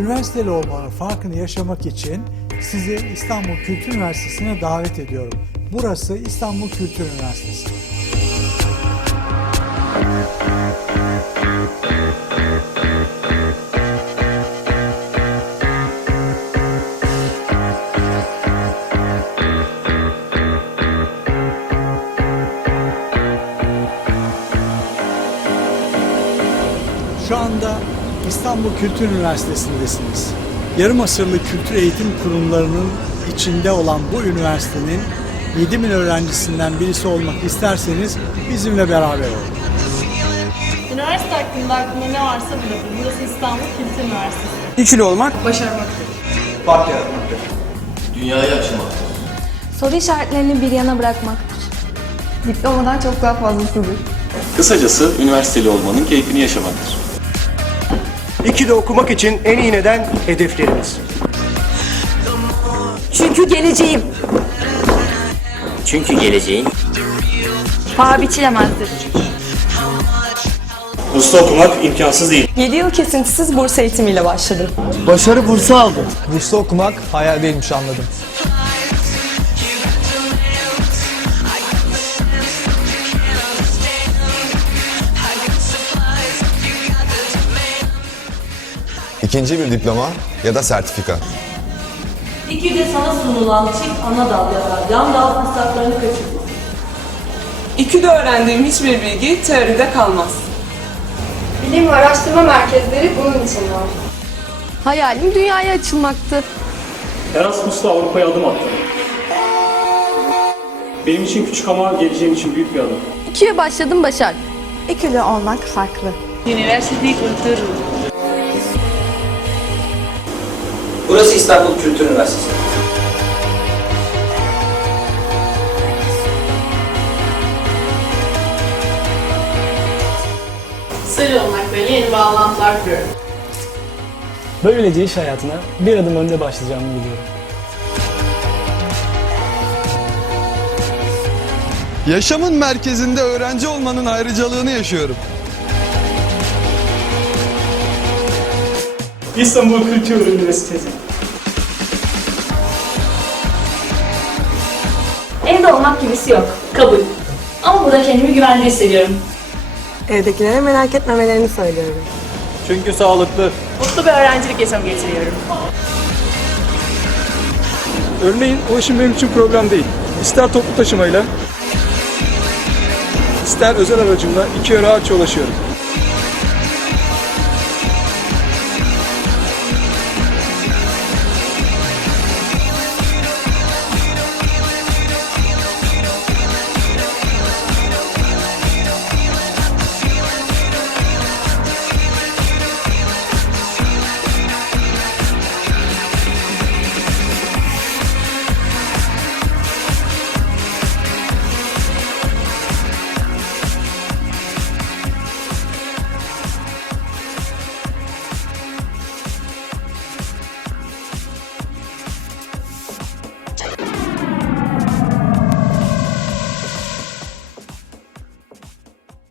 Üniversiteli olmanın farkını yaşamak için sizi İstanbul Kültür Üniversitesi'ne davet ediyorum. Burası İstanbul Kültür Üniversitesi. Şu anda İstanbul Kültür Üniversitesi'ndesiniz. Yarım asırlık kültür eğitim kurumlarının içinde olan bu üniversitenin 7 bin öğrencisinden birisi olmak isterseniz bizimle beraber olun. Üniversite hakkında aklında ne varsa bırakın. Burası İstanbul Kültür Üniversitesi. Güçlü olmak Başarmaktır. Dünyayı açmaktır. Soru işaretlerini bir yana bırakmaktır. Diplomadan çok daha fazlasıdır. Kısacası üniversiteli olmanın keyfini yaşamaktır. İki de okumak için en iyi neden hedeflerimiz. Çünkü geleceğim. Çünkü geleceğin Paha biçilemezdir. Usta okumak imkansız değil. 7 yıl kesintisiz burs eğitimiyle başladım. Başarı bursu aldı. burslu okumak hayal değilmiş anladım. İkinci bir diploma ya da sertifika. İki de sana sunulan çift ana dal ya da yan dal fırsatlarını kaçırma. İKÜ'de öğrendiğim hiçbir bilgi teoride kalmaz. Bilim ve araştırma merkezleri bunun için var. Hayalim dünyaya açılmaktı. Erasmus'la Avrupa'ya adım attım. Benim için küçük ama geleceğim için büyük bir adım. İkiye başladım Başar. İKÜ'lü olmak farklı. Üniversite kültürü. Burası İstanbul Kültür Üniversitesi. Sarı olmak böyle yeni bağlantılar kuruyorum. Böylece iş hayatına bir adım önde başlayacağımı biliyorum. Yaşamın merkezinde öğrenci olmanın ayrıcalığını yaşıyorum. İstanbul Kültür Üniversitesi. Evde olmak gibisi yok. Kabul. Ama burada kendimi güvende hissediyorum. Evdekilere merak etmemelerini söylüyorum. Çünkü sağlıklı. Mutlu bir öğrencilik yaşamı geçiriyorum. Örneğin ulaşım benim için problem değil. İster toplu taşımayla, ister özel aracımla iki yöre araç ulaşıyorum.